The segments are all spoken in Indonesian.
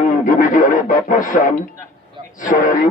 yang dimiliki oleh Bapak Sam sore.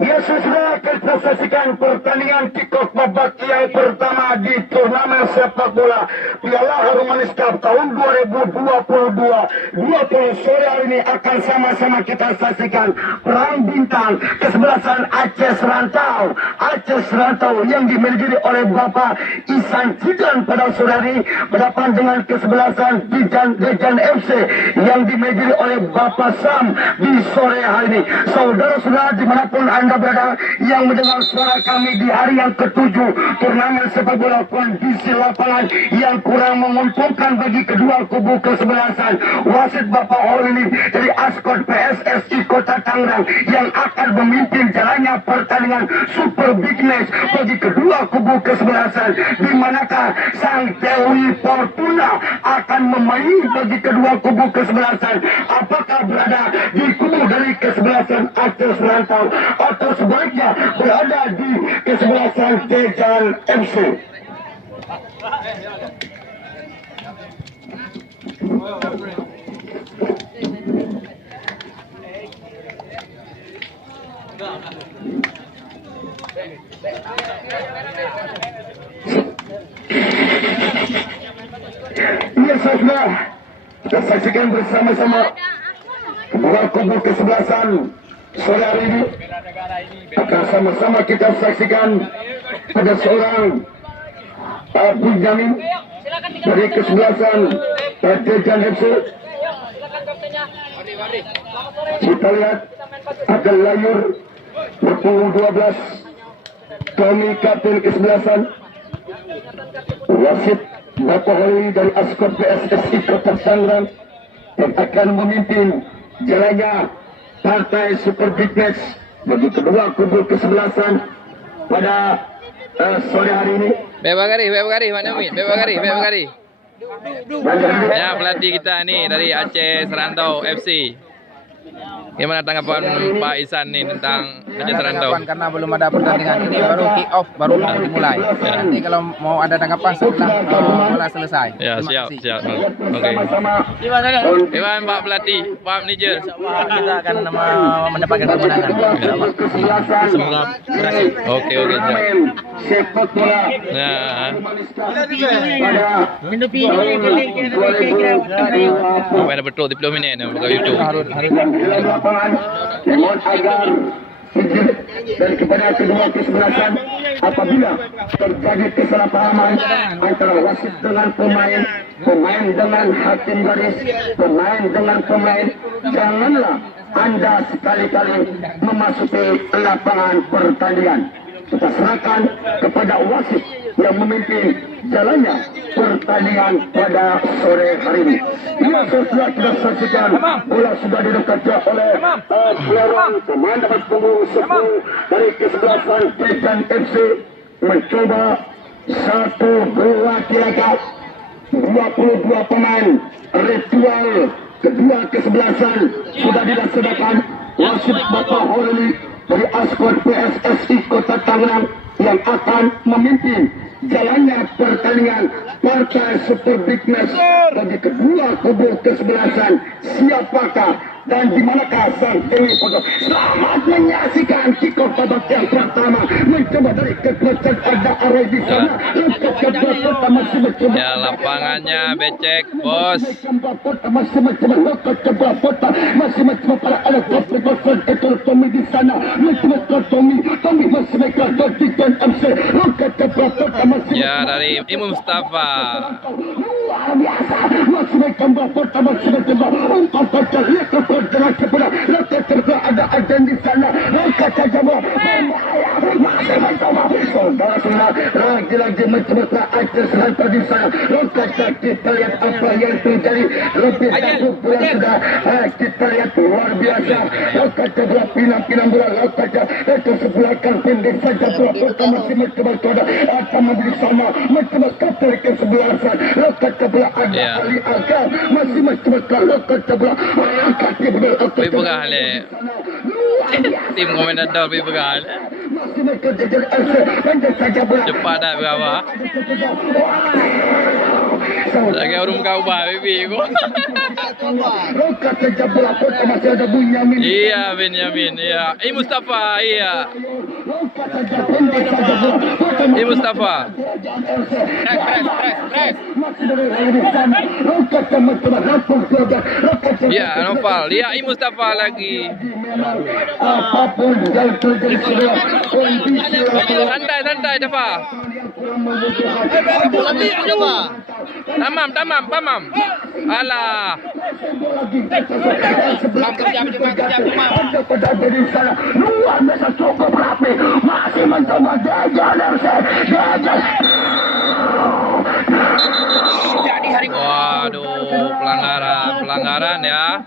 Ya sudah, kita saksikan pertandingan kick-off babak yang pertama di turnamen sepak bola Piala Harumanis Cup tahun 2022. 20 sore hari ini akan sama-sama kita saksikan perang bintang kesebelasan Aceh Serantau. Aceh Serantau yang dimiliki oleh Bapak Ihsan Cidan pada sore hari berhadapan dengan kesebelasan Dejan FC yang dimiliki oleh Bapak Sam di sore hari ini. Saudara-saudara dimanapun Anda berada yang mendengar suara kami di hari yang ketujuh turnamen sepak bola, kondisi lapangan yang kurang menguntungkan bagi kedua kubu kesebelasan. Wasit Bapak Holili dari Askot PSSI Kota Tangerang yang akan memimpin jalannya pertandingan super big match bagi kedua kubu kesebelasan, di manakah Sang Dewi Fortuna akan memainkan bagi kedua kubu kesebelasan. Apakah berada di kubu dari kesebelasan Aceh Serantau atau sebaliknya berada di kesebelasan Dejan MC. Iya saudara, kita saksikan bersama-sama kedua kubu kesebelasan sore hari ini. Akan sama-sama kita saksikan ada seorang penjamin dari kesebelasan Dejan FC. Kita lihat ada layur berpunggung 12 Tommy kapten kesebelasan. Wasit Bapak Holili dari Askot PSSI Kota Tangerang yang akan memimpin jalannya partai Super Big Match bagi kedua kubu kesebelasan pada sore hari ini. Bebagari, mana Min? Bebagari. Ya, pelatih kita nih dari Aceh Serantau FC. Gimana tanggapan Pak Ihsan nih tentang Aceh Serantau? Karena belum ada pertandingan, ini baru kick off, baru mau dimulai. Ya. Nanti kalau mau ada tanggapan setelah bola selesai. Ya, siap. Oke. Gimana Pak pelatih, Pak manajer? Kita akan mendapatkan kemenangan. Semoga berhasil. Oke, siap. Sepak bola. Ya. Mana betul 30 minit nih buka YouTube. Mohon agar dan kepada kedua kesebelasan apabila terjadi kesalahpahaman antara wasit dengan pemain dengan hakim garis, pemain dengan pemain, janganlah Anda sekali-kali memasuki lapangan pertandingan. Kita serahkan kepada wasit yang memimpin jalannya pertandingan pada sore hari ini. Ini sudah kita saksikan, bola sudah didekat oleh Fleron, pemain dapat punggung 10 dari kesebelasan Dejan FC, mencoba 1-2 tiga 22 pemain. Ritual kedua kesebelasan sudah dilaksanakan. Wasit Bapak Holili dari Askot PSSI Kota Tangerang yang akan memimpin jalannya pertandingan partai Super Big Match bagi kedua kubu kesebelasan. Siapakah dan di manakah Sang Dewi Fortuna? Selamat menyaksikan kick-off babak yang pertama. Mencoba dari kekuatan ada arah di sana. Ya, lapangannya becek, bos. Masih mencoba para alat itu Tommy di sana. Tommy masih mereka Dejan MC. Ya, dari Imam Mustafa. Luar biasa. Masih mereka ada agen di sana. Saudara-saudara, lagi-lagi mencoba Aceh Serantau di sana. Kita lihat apa yang terjadi. Lebih dari bulan sudah kita lihat luar biasa. Bola pinang-pinang bola. Itu sebelah kan pendek saja. Bola pertama masih mencoba akan memberi sama. Mencoba kapal kesebelasan. Bola ada Ali Agam masih mencoba bola. Wih pegah le. Tim komentator wih pegah le. Cepat dah berapa? Lagi urung kau bah, baby. Rokat saja bola kota masih ada Bunyamin. Iya, Benyamin. Iya. Mustafa. Iya. Rokat saja pendek saja bola kota. Mustafa. Press. Masih dari di sana. Rokat sama-sama rampung saja. Rokat saja. Iya, Noval. Iya, Mustafa lagi. Apapun yang terjadi sudah kondisi Santai, Dafa. Tamam. Alah. Luar biasa cukup rapi. Masih mencoba jajan. Waduh, pelanggaran ya.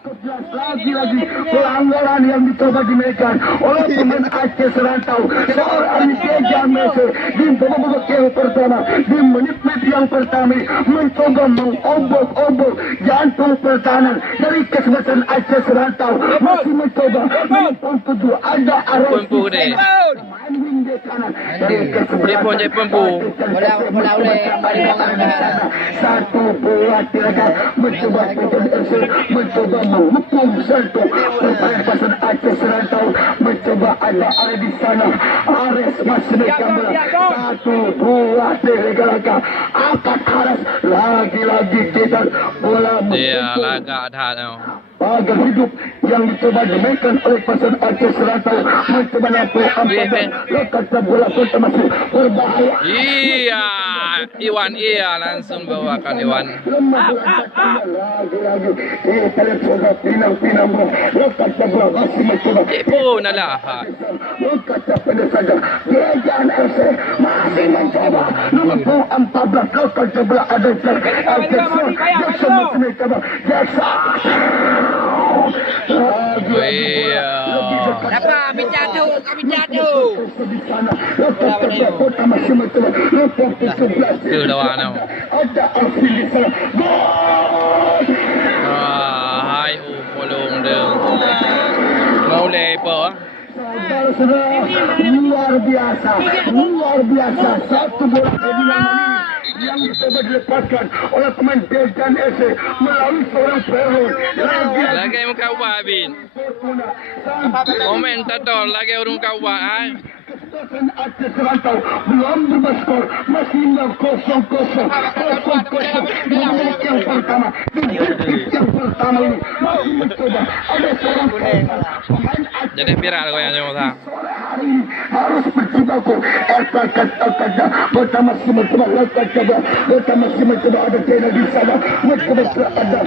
Lagi pelanggaran yang dicoba dimekan oleh pemain Aceh Serantau. Seorang Teja Mesir di babak yang pertama, di menit-menit yang pertama mencoba mengobok-obok jantung pertahanan dari kesebelasan Aceh Serantau. Masih mencoba menuju ada arah Pempu deh. Jepun pu. Bola oleh Parimbangan Dahara. Satu bola tidak mencoba menghukum satu pemain pasar Aceh Serantau, mencoba ada di sana. Ares masih bergambar satu bola tidak angkat Ares lagi kita bola Iya, lagak dah. agar hidup yang dicoba dimainkan oleh pasar Aceh Selatan mencoba lampu ampatan kata bola kota masih berbahaya. Iya, Iwan iya langsung bawakan Iwan. Lagi-lagi kita lihat coba pinang-pinang kata bola masih mencoba Pun alah. kata pada saja Jajan FC masih mencoba nomor 14 kata bola ada Jackson masih mencoba Jackson. Iya. Dapat kami jatuh. Itu lawan tau. Hai polong dia. Mau lepas. Luar biasa satu bola yang dicoba dilepaskan oleh pemain Dejan FC melalui seorang Ferro. Lagi muka ubah bin. Komentator lagi urung kau ubah. Aceh Selatan belum berubah skor, masih 0-0. Yang pertama ini masih mencoba ada seorang pemain Jadi viral kau yang nyoba. harus berjibaku. Kata pertama si mencoba ada Tena di sana. Ada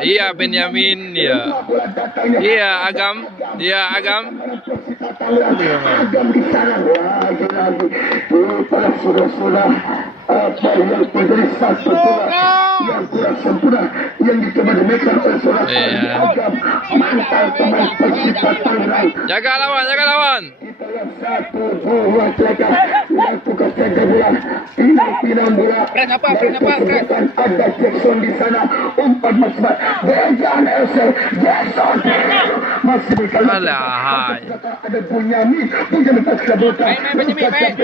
Iya Benyamin ya. Iya Agam. Agam di sana lagi. Para sudah apa yang terjadi satu yang kurang sempurna yang dicoba dimainkan oleh seorang Agam mantan teman Persita Tangerang. Jaga lawan. Kita lihat satu bola tekan lakukan saja bola pinang bola. Press. Ada Jackson di sana umpan masuk Dejan FC Jackson masih berkali. Alah. Ada Bunyamin pasca bola. Main.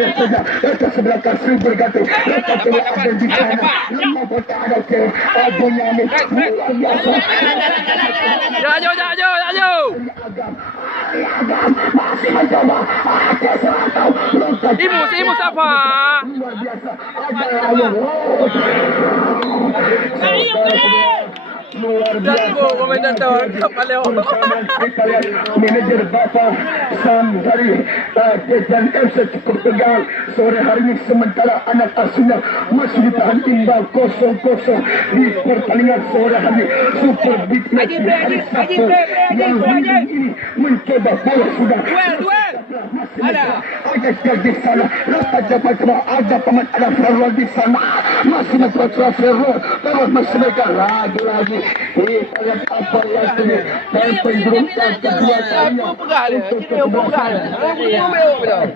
Ke sebelah kasih berganti. Ada di sana. Lima bola ada ke Bunyamin. Luar biasa. Jauh. Agam masih mencoba Aceh Selatan. Ibu siapa? Luar biasa. Ada luar biasa. Komentator kepala. Kita lihat manajer Bapak Sam dari Dejan FC cukup tegang sore hari ini, sementara anak asuhnya masih ditahan imbang 0-0 di pertandingan sore hari Super Big Match di hari Sabtu yang ini mencoba bola sudah ada di sana. Lepas coba ada pemain ada Ferro di sana masih mencoba Ferro terus masih mereka lagi. Kita lihat apa yang ini dan penjuru yang kedua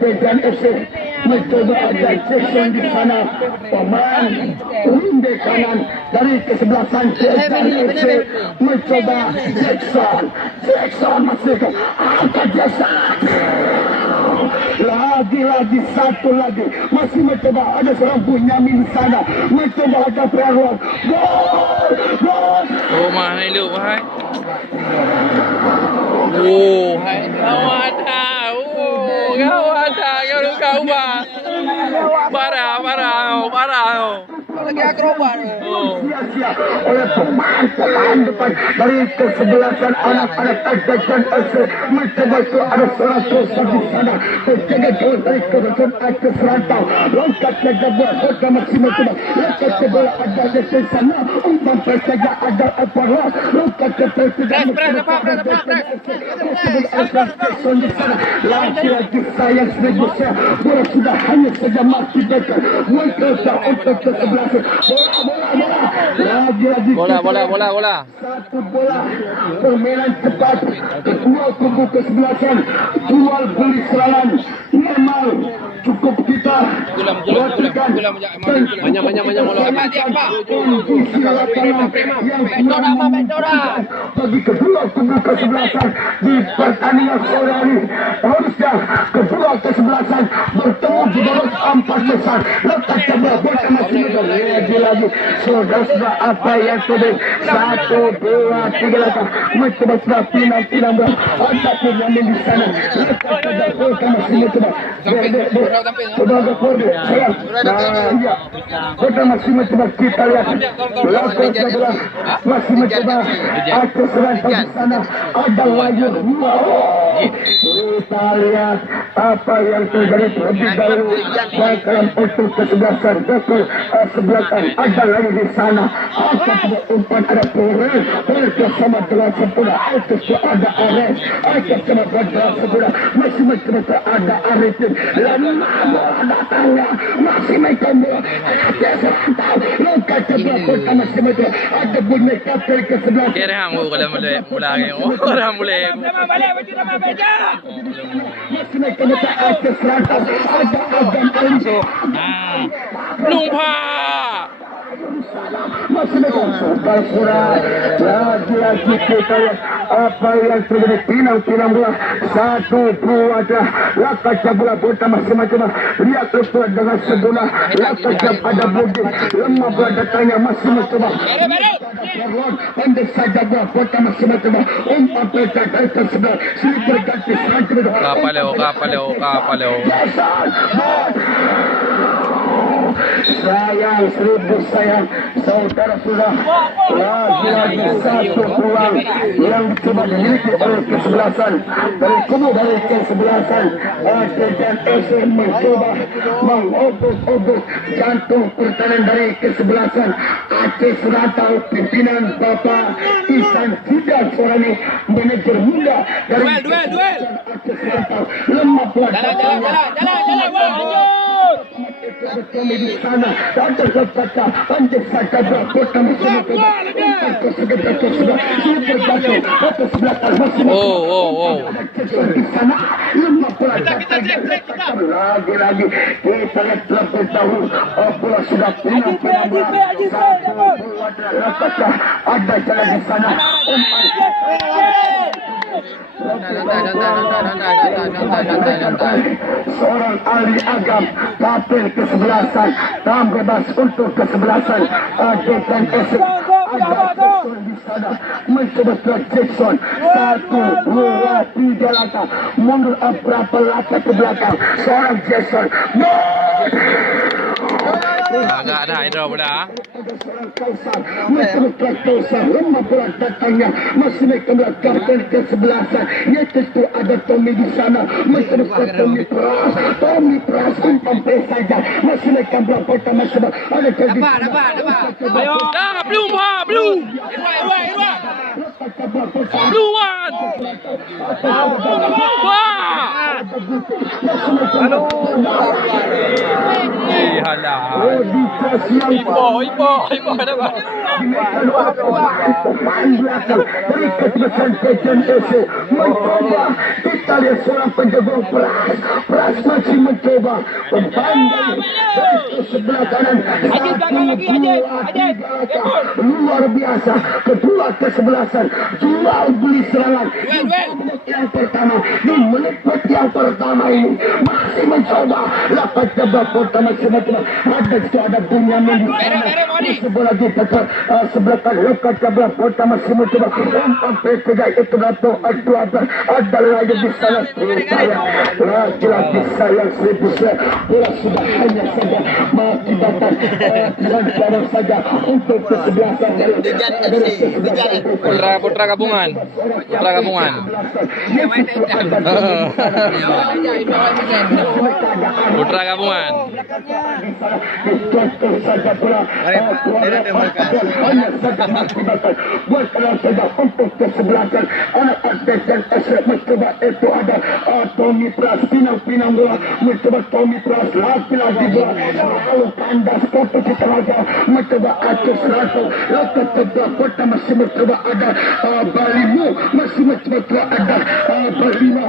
Dejan FC mencoba ada Jackson di sana, pemain Rinde kanan dari kesebelasan Dejan FC mencoba Jackson masih angkat Jackson lagi satu lagi, masih mencoba, ada seorang Bunyamin di sana, mencoba ada peluang, gol. Oh, mahal lu, mahal. Oh, hai kawan dah. Oh, kawan dah. Kau bah. Parah. Lagi akrobat. Oh. Sia-sia oleh pemain depan dari kesebelasan anak-anak Ajajan SC, mencoba itu ada seorang Sosa di sana, terjaga jauh dari kebetulan atas rantau, lengkap saja buat kota masih mencoba, lengkap sebelah ada di sana, umpan saja ada Epola, lengkap lagi sayang seribunya, bola sudah hanya saja masih dekat, mencoba untuk kesebelasan, Bola. satu bola permainan cepat, kedua kubu kesebelasan, jual beli serangan normal, cukup kita Gulam banyak bola. bagi kedua kubu kesebelasan di pertandingan sore ini. Harusnya kedua kesebelasan bertemu di babak 4 besar. Letak sebelah bola masih lagi saudara apa yang sudah 1, 2, 3 langkah mencoba sudah pinang ada Bunyamin di sana, letak sebelah bola masih mencoba sebagai korban sayang. Iya, kita masih mencoba, kita lihat belakang sebelah masih mencoba aku serantau di sana, ada lagi kita lihat apa yang terjadi terlebih dahulu bakalan untuk kesebelasan betul sebelah ada lagi di sana, ada umpan, ada bersama dengan sempurna, ada Ares, sama dengan sempurna masih mencoba, ada Arifin lalu datangnya masih mencoba lengkap sebelah kota masih mencoba, ada bunyi kapal ke sebelah Kira hang kalau mulai orang mulai. masih mencoba atas rantau, ada Adam Ali Lupa. masih mencoba lagi kita lihat apa yang terjadi, pinang bola 1, 2 dah lakasnya bola bota masih mencoba, lihat keluar dengan sebelah lakasnya pada Budi lemah bola datangnya masih mencoba, pendek saja bola bota masih mencoba, umpan peta dari sebelah sini berganti selanjutnya Kapal leo. sayang, seribu sayang, saudara sudah lagi satu peluang yang coba dimiliki oleh kesebelasan dari kesebelasan dan SC mencoba mengobok-obok jantung pertahanan dari kesebelasan Aceh Selatan, pimpinan Bapak Isan Sidar Sorani, manajer muda dari Duel. Aceh Selatan, lemah pelaksanaan kami di sana, ada kata pandai saja berkota masih di sana, lagi kita lihat terlebih dahulu bola sudah pindah ada jalan di sana, seorang ahli agam tapir kesebelasan, tam bebas untuk kesebelasan Jackson SC, ada Jackson di sana mencoba Jackson 1, 2, 3 langkah mundur berapa langkah ke belakang, seorang Jackson Agak dah hidro pula. ada seorang Kausar mencoba Kausar lemah bola datangnya masih mencoba kapten kesebelasan, yaitu ada Tommy di sana mencoba Tommy Pras umpan saja masih mencoba bola masih ada Dapat. Dah, blue. Blue one. Wah. Halah. Ipo dapat. pemain belakang dari kesebelasan PJNSC mencoba, kita lihat seorang penjaga Pras masih mencoba pembandai dari sebelah kanan, luar biasa kedua kesebelasan jual beli serangan di menit yang pertama ini masih mencoba. Lepas sebelah pertama sebelah ada ada Bunyamin di sana. Sebelah lagi dekat sebelah kan lepas sebelah pertama sebelah umpan P3 itu atau ada lagi di sana. Lagi-lagi saya bola sudah hanya saja mengakibatkan lancaran saja untuk kesebelasan. Putra gabungan. Putra gabungan. Untuk kesebelasan anak atlet dan asret mencoba itu ada Tommy Pras pinang bola mencoba Tommy Pras lagi bola lalu kandas kompetisi teraja mencoba Aceh Seratu lepas sebelah kota masih mencoba ada Balimu masih mencoba ada Balima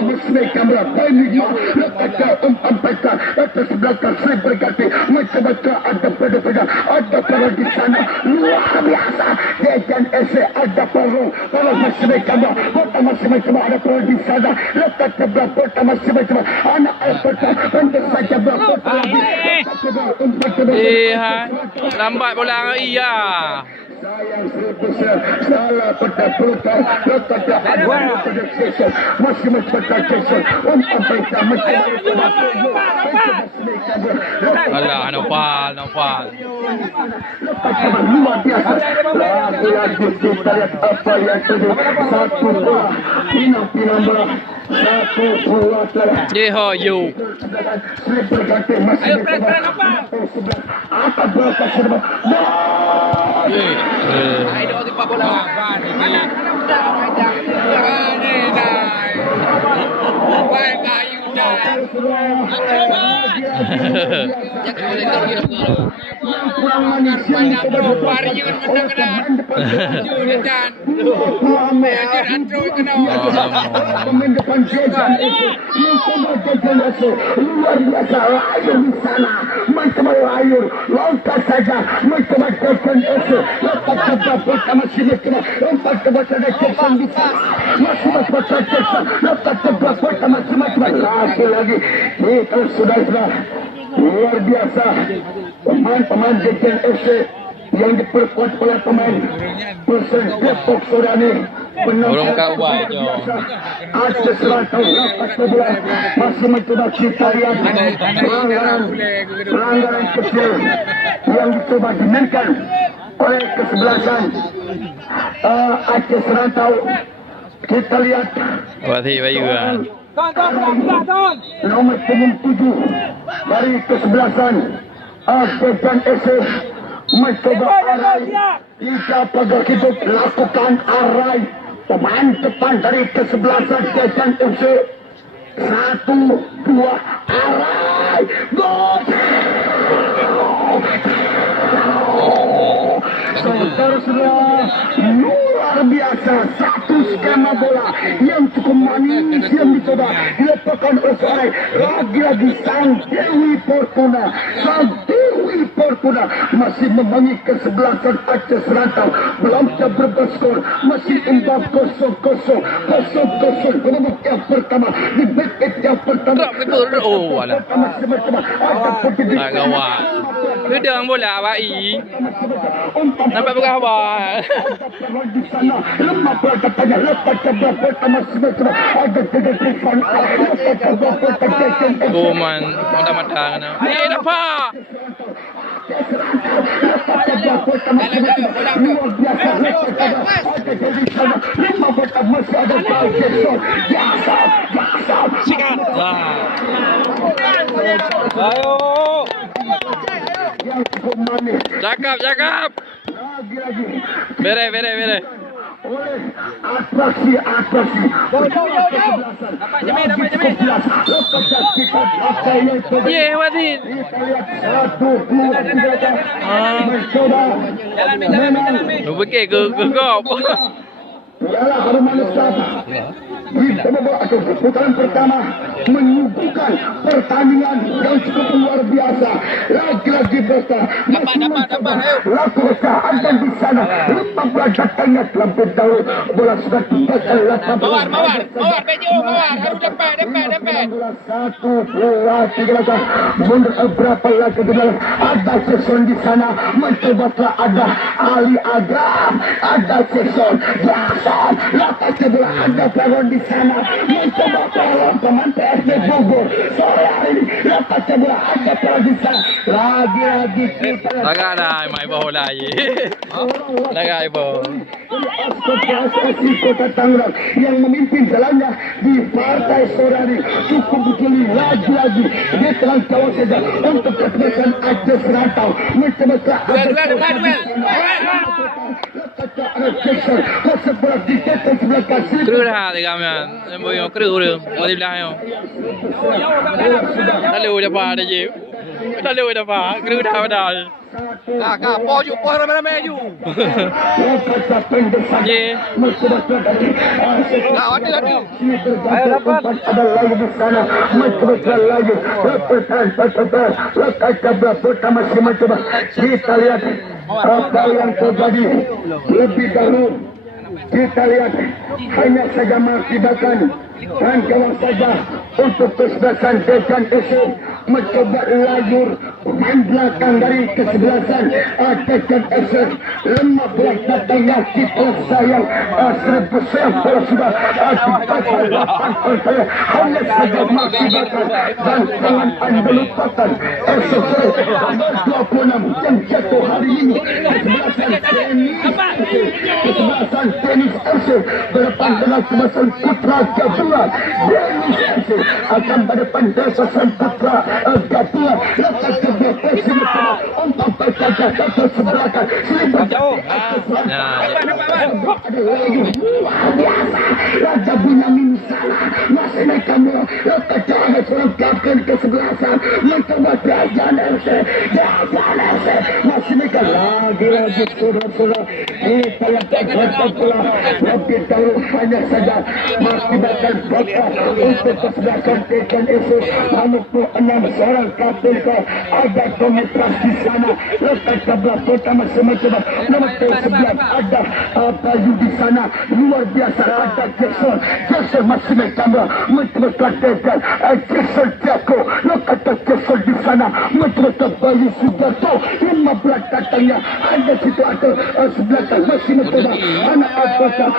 masih kamera Balima lepas ke umpan peka atas belakang saya berganti mencoba ke ada pada ada para di sana luar biasa Dejan Ese ada Paru masih kamera kota masih mencoba ada para di sana lepas sebelah kota masih mencoba anak Alberta untuk saja berkota Lambat bola dengan Iya. Sayang salah pada pelukan lepas masih mencoba Jackson umpan peka Alah, Naufal. lepas teman luar biasa lagi kita lihat apa yang terjadi satu bola pinang bola satu bola telah You. berganti masih apa bola tersebut Ayo tiba bola. Mana dah macam ni dah. Baik kayu dah. Jangan boleh terus. kurang manusia Pariun menang-menang. Julian. Ajar antro kena. pemain depan Jason luar biasa layur di sana mencoba layur lontar saja mencoba Jason lepas sebelah pertama sini lompat ke bawah ada Jason di sana masih Jason lepas sebelah pertama lagi itu sudah luar biasa pemain Jason yang diperkuat oleh pemain Persen Depok Sodani Burung kau buat je. Aceh Selatan masih mencoba kita lihat pelanggaran kecil yang dicoba dimainkan oleh kesebelasan Aceh Selatan. Kita lihat Wati bayu ah. nomor punggung 7 dari kesebelasan Aceh dan Ese mencoba arai jika pada kita lakukan arai pemain depan dari kesebelasan Jason FC 1, 2 arai gol saudara-saudara luar biasa satu skema bola yang cukup manis yang dicoba dilepaskan oleh seorang lagi-lagi Sang Dewi Fortuna masih memanggil kesebelasan Aceh Selatan belum berubah skor masih imbang 0-0 menit yang pertama di menit yang pertama Oh alah. Tak gawat. Pedang bola Wai. Nampak bukan awak. Oh man, mata-mata kena. Nampak. Sikat. Ayo. Cakap. Bere. Atraksi. Ye, Wati. Jalan. Lu pergi ke kop. Yalah, baru manusia. di babak atau putaran pertama menyuguhkan pertandingan yang cukup luar biasa. Lagi-lagi Besta lakukan anda di sana 15 datangnya terlampau dahulu bola sudah dibakar Mawar Bejo mawar harus dapat satu bola tiga lagi mundur berapa lagi di dalam ada Jason di sana mencoba ada Ali Agam ada Jason lakukan bola ada Pragon di sana mencoba tolong teman PSB Bogor sore hari ini lakukan bola ada Pragon di sana lagi-lagi kita Laga dah main bola lagi. Laga ibu. PSSI Kota Tangerang yang memimpin jalannya di partai sore hari cukup betul lagi-lagi di tengah jauh saja untuk kesempatan Aceh Serantau mencoba Kru dah tiga man. Boyo kru dia. Mau di belakang. Tak lu dapat ada je. Tak lu dapat. Kru dah padahal. po ramai-ramai ju Ye. Ayo dapat ada lagi di sana mencoba lagi lepas pertama mencoba kita lihat apa yang terjadi lebih dahulu kita lihat hanya saja mengakibatkan dan kawan saja untuk kesebelasan Dekan SC mencoba lajur pemain belakang dari kesebelasan Dekan SC lemah bola datangnya kita sayang 100% bola sudah dipakai hanya saja mengakibatkan dan jangan anda lupakan SC nomor 26 yang jatuh hari ini kesebelasan tenis SC berdepan dengan kesebelasan Putra Gabungan tenis SC akan berdepan kesebelasan Putra Gabungan lepas kedua pesi untuk berjaga ke sebelahkan jauh ada lagi luar biasa Raja Binyamin Salah masih naik kamera lepas jaga seorang kapten kesebelasan mencoba Dajan FC masih naik lagi saudara-saudara kita lihat pula lebih dahulu hanya saja mengakibatkan bakar untuk kesebelasan Dekan SC 66 seorang kapten ke ada komitras di sana lepas sebelah pertama mencoba nomor 11 ada Bayu di sana luar biasa ada Jason masih naik kamera mencoba Dekan Jason Tiago lepas Jason di sana mencoba Bayu Sudarto 15 datangnya ada situ ada sebelah masih mencoba anak apakah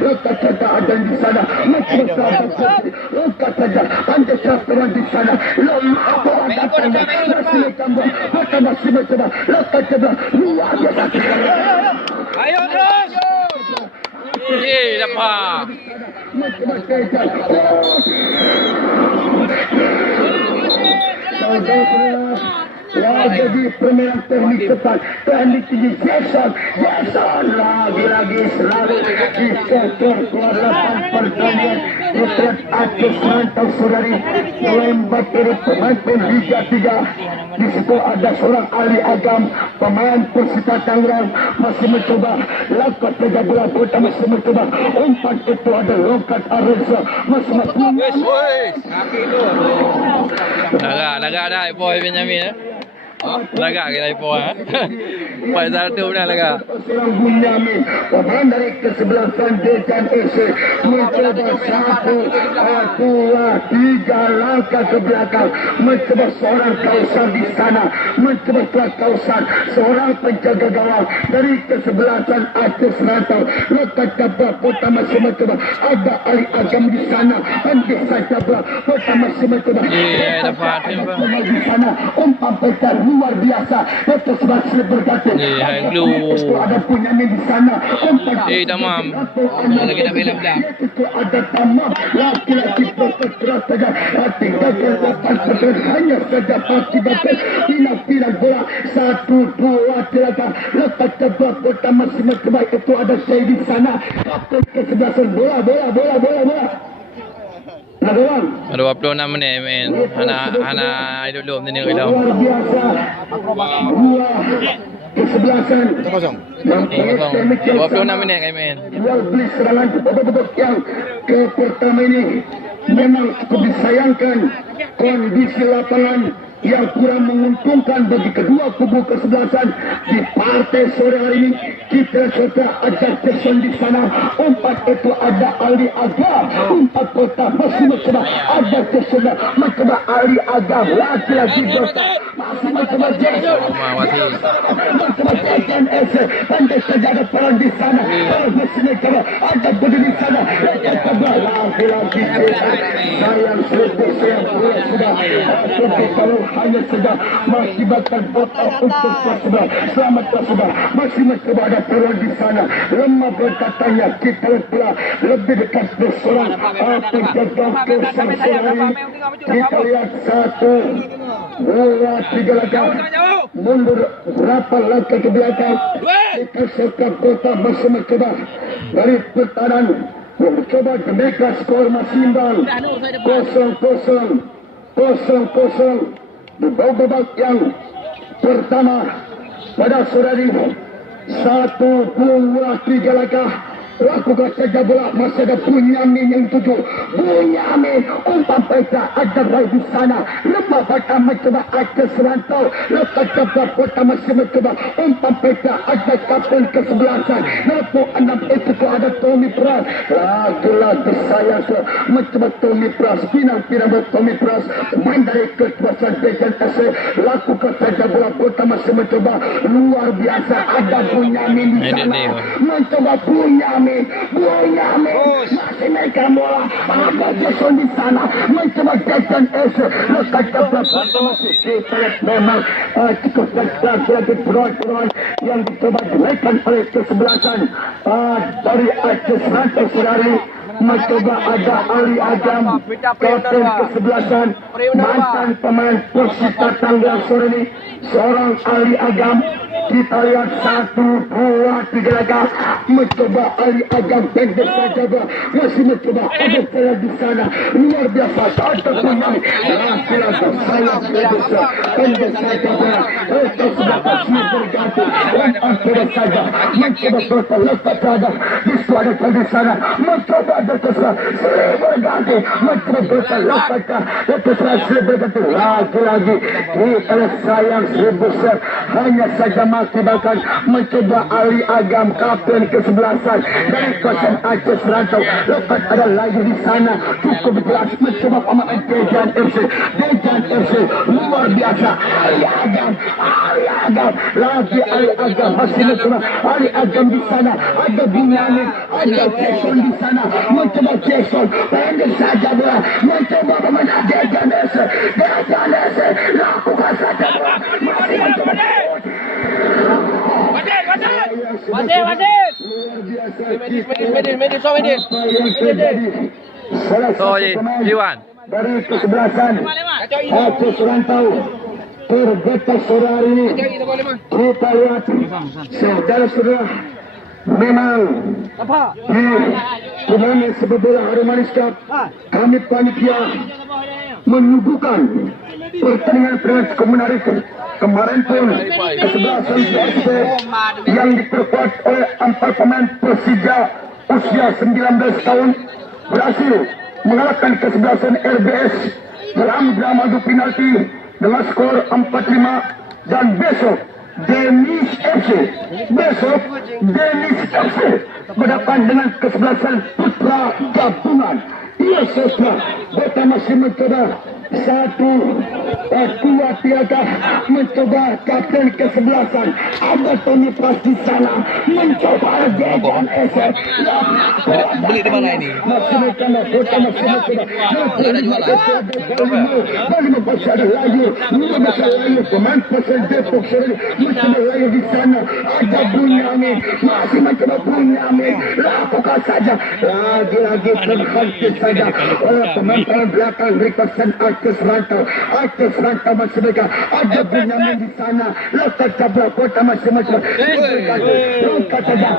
lepas saja ada di sana mencoba lepas saja anda sasaran di sana lalu datangnya masih naik kamera masih mencoba lepas saja luar biasa ayo terus Ye dapat. Jadi permainan teknik cepat teknik tinggi Jason lagi-lagi selalu di sektor keluar 8 pertandingan Putra Aceh Serantau saudari melembab dari pemain Liga 3 di situ ada seorang Ali Agam pemain Persita Tangerang masih mencoba lakukan tiga bola pertama masih mencoba umpan itu ada Lokat Arisa masih Lagak dah boy Benjamin. Lagak kita ipo Pai satu dah lagak. Seorang Bunyamin pemain dari kesebelasan Dekan SC mencoba 1, 2, 3 langkah ke belakang mencoba seorang Kausan di sana mencoba Kausan seorang penjaga gawang dari kesebelasan Aceh Serantau lekas tabrak pertama mencoba ada Ali Agam di sana andai saja pertama mencoba dapat di sana umpan petar luar biasa lepas sebab bergantung Hai glue. ada Bunyamin di sana Damam. lagi nak film dah ada tamam laki-laki berkeras saja tinggal 8% hanya saja akibatkan final bola 1, 2, 3 lepas tebak pertama semua itu ada saya di sana kapten kesebelasan bola Lawan Ada 26 menit men. Anak hidup belum ni luar biasa kesebelasan. 26 menit kami main. Jual beli serangan babak yang ke pertama ini memang cukup disayangkan kondisi lapangan yang kurang menguntungkan bagi kedua kubu kesebelasan di partai sore hari ini. Kita serta ada Jason di sana, umpat itu ada Ali Aga, umpat kota masih mencoba ada Jason, mencoba Ali Aga lagi-lagi masih mencoba Jason, mencoba Jason S, pandai saja ada peran di sana, masih mencoba ada berdiri di sana, lagi-lagi sayang sudah kalau hanya saja mengakibatkan botol untuk Persebaya. Selamat Persebaya, masih mencoba ada peluang di sana. Lemah berkatanya, kita telah lebih dekat berserang. Penjaga kosong sehari. Kita lihat 1, 2, 3 langkah mundur berapa langkah ke belakang. Kita serta kota masih mencoba dari pertahanan. Mencoba mereka skor masih imbang 0-0 di babak yang pertama pada sore ini. 1, 2, 3 langkah lakukan saja bola, masih ada Bunyamin yang tuju. Bunyamin umpan peta ada Rai di sana, lemah pertama mencoba ada Serantau, lepas coba pertama masih mencoba umpan peta ada kapten kesebelasan. Lalu 6 itu ada Tommy Pras, lagi-lagi saya mencoba Tommy Pras, pinang-pinang buat Tommy Pras, main dari kekuasaan Dejan SC. Lakukan saja bola pertama masih mencoba, luar biasa ada Bunyamin di sana, mencoba Bunyamin masih megang bola, ada Jason di sana, mencoba Dejan S. Lekas coba memang cukup lagi peron yang dicoba dinaikkan oleh kesebelasan dari Aceh Serantau Serari. Mencoba ada Ali Agam, kapten kesebelasan, mantan pemain Persita Tanggerang sore ini, seorang Ali Agam. Kita lihat 1, 2, 3 langkah mencoba Ali Agam pendek saja, masih mencoba ada pelan di sana, luar biasa ada pemain laki-laki saya besar pendek saja, mereka sudah masih berganti antara saja mencoba berlekat saja di suara di sana, mencoba berkesan berganti, mencoba berlekat berkesan berganti lagi-lagi. Kita sayang besar hanya saja mengakibatkan mencoba Ali Agam kapten kesebelasan dari kosan Aceh Serantau. Lepas ada lagi di sana cukup jelas mencoba pemain Dejan FC luar biasa. Ali Agam lagi Ali Agam masih mencoba Ali Agam di sana, ada Bunyamin, ada Jason di sana, mencoba Jason pendek saja bola, mencoba pemain Dejan FC lakukan saja bola, masih mencoba Iwan dari kesebelasan Aceh Serantau terbebas sore hari ini. Kita lihat saudara-saudara, memang di turnamen sepak bola Harum Manis Cup kami panitia menyuguhkan pertandingan cukup menarik. Kemarin pun kesebelasan Persib yang diperkuat oleh 4 pemain Persija usia 19 tahun berhasil mengalahkan kesebelasan RBS dalam drama adu penalti dengan skor 4-5. Dan besok Denis FC berhadapan dengan kesebelasan Putra Gabungan. Ia setelah Beta masih mencoba 1, 2, 3 mencoba kapten kesebelasan ada Tony Pras di sana, mencoba Dejan S. Beli di mana ini? Masih mencoba Beta masih mencoba masih ada lagi pemain Persib Depok mencoba lagi di sana, ada Bunyamin masih mencoba Bunyamin, lakukan saja lagi-lagi terhenti saja oleh pemain belakang Rikasan Aceh Serantau masih mereka ada Bunyamin di sana, letak cabla kota masih mencoba lengkap saja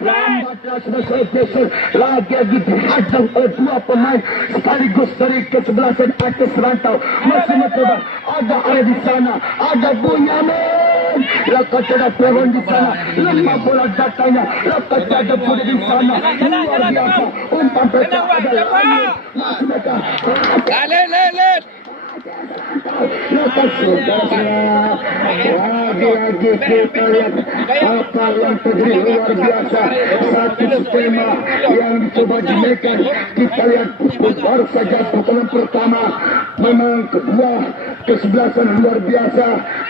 lambat lagi dihadang oleh dua pemain sekaligus dari kesebelasan atas rantau. Masih mencoba, ada di sana, ada Bunyamin. Lekat ada Peron di sana, lemah bola datanya. Lekat ada Budi di sana, luar biasa. Umpan mereka adalah masih mereka. Let. Lagi-lagi kita lihat apa yang terjadi luar biasa. Satu skema yang dicoba dimainkan. Kita lihat baru saja putaran pertama. Memang kedua kesebelasan luar biasa.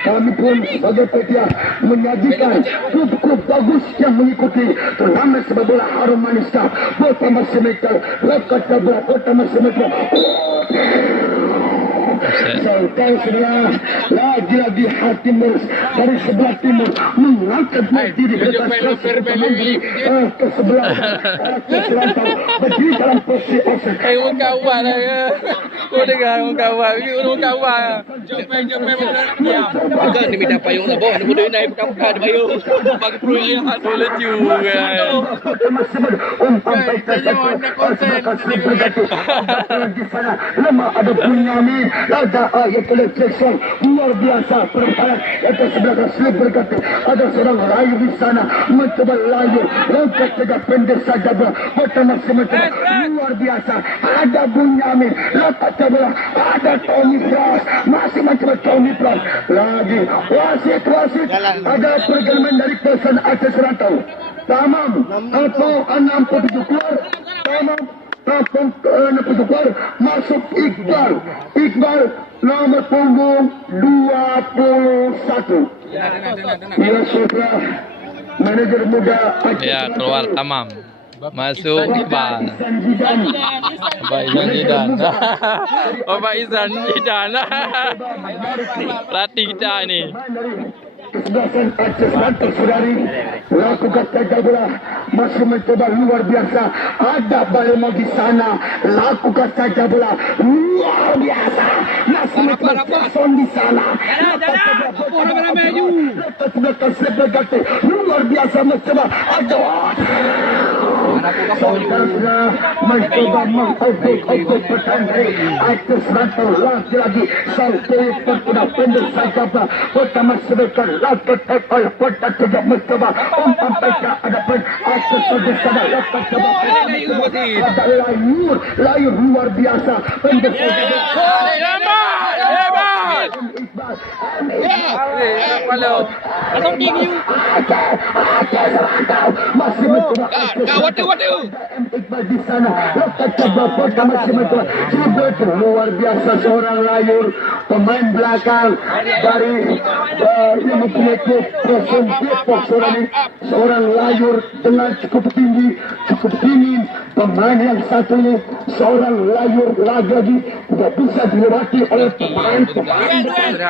Kami pun sebagai petia menyajikan klub-klub bagus yang mengikuti turnamen sepak bola harum manis Pertama Semeter. Lekat bola Pertama Semeter. Sultan sebelah lagi-lagi Timur dari sebelah timur mengangkat diri ke atas ke sebelah berdiri dalam posisi offset. Kawan lah ke. Kau dengar kawan. Bukan dia minta payung lah bawah. Dia boleh naik pekan-pekan dia payung. Bagi peluang yang hati. Boleh juga. Di sana lemah ada Bunyamin. Ada ayat Jackson luar biasa perempuan itu sebelah slip berkata ada seorang layur di sana mencoba layur lengkap saja pendek saja pertama sementara luar biasa ada Bunyamin lepas sebelah ada Tommy Pras masih mencoba Tommy Pras lagi wasit ada pergerakan dari pesan atas rantau tamam atau 67 keluar tamam masuk Iqbal nomor punggung 21. Ya sudah manajer muda Ya, keluar tamam. Masuk Iqbal. Bapak Izan Jidan. Pelatih kita ini. Kesebelasan atas rantau saudari lakukan saja bola masih mencoba luar biasa ada Balemo di sana lakukan saja bola luar biasa masih mencoba Jackson di sana luar biasa mencoba ada saudara mencoba mengobok-obok pertandingan atas rantau lagi sampai pertama pendek saja pertama sedekat lakukan oleh pertama tidak mencoba umpan peka ada pen atas saja sana lakukan coba ada layur luar biasa pendek saja Atau tinggi. masih mencoba Iqbal di sana letak coba pertama sementara luar biasa seorang layur pemain belakang dari yang mempunyai klub Depok seorang layur dengan cukup tinggi cukup dingin pemain yang satu ini seorang layur lagi tidak bisa dilewati oleh pemain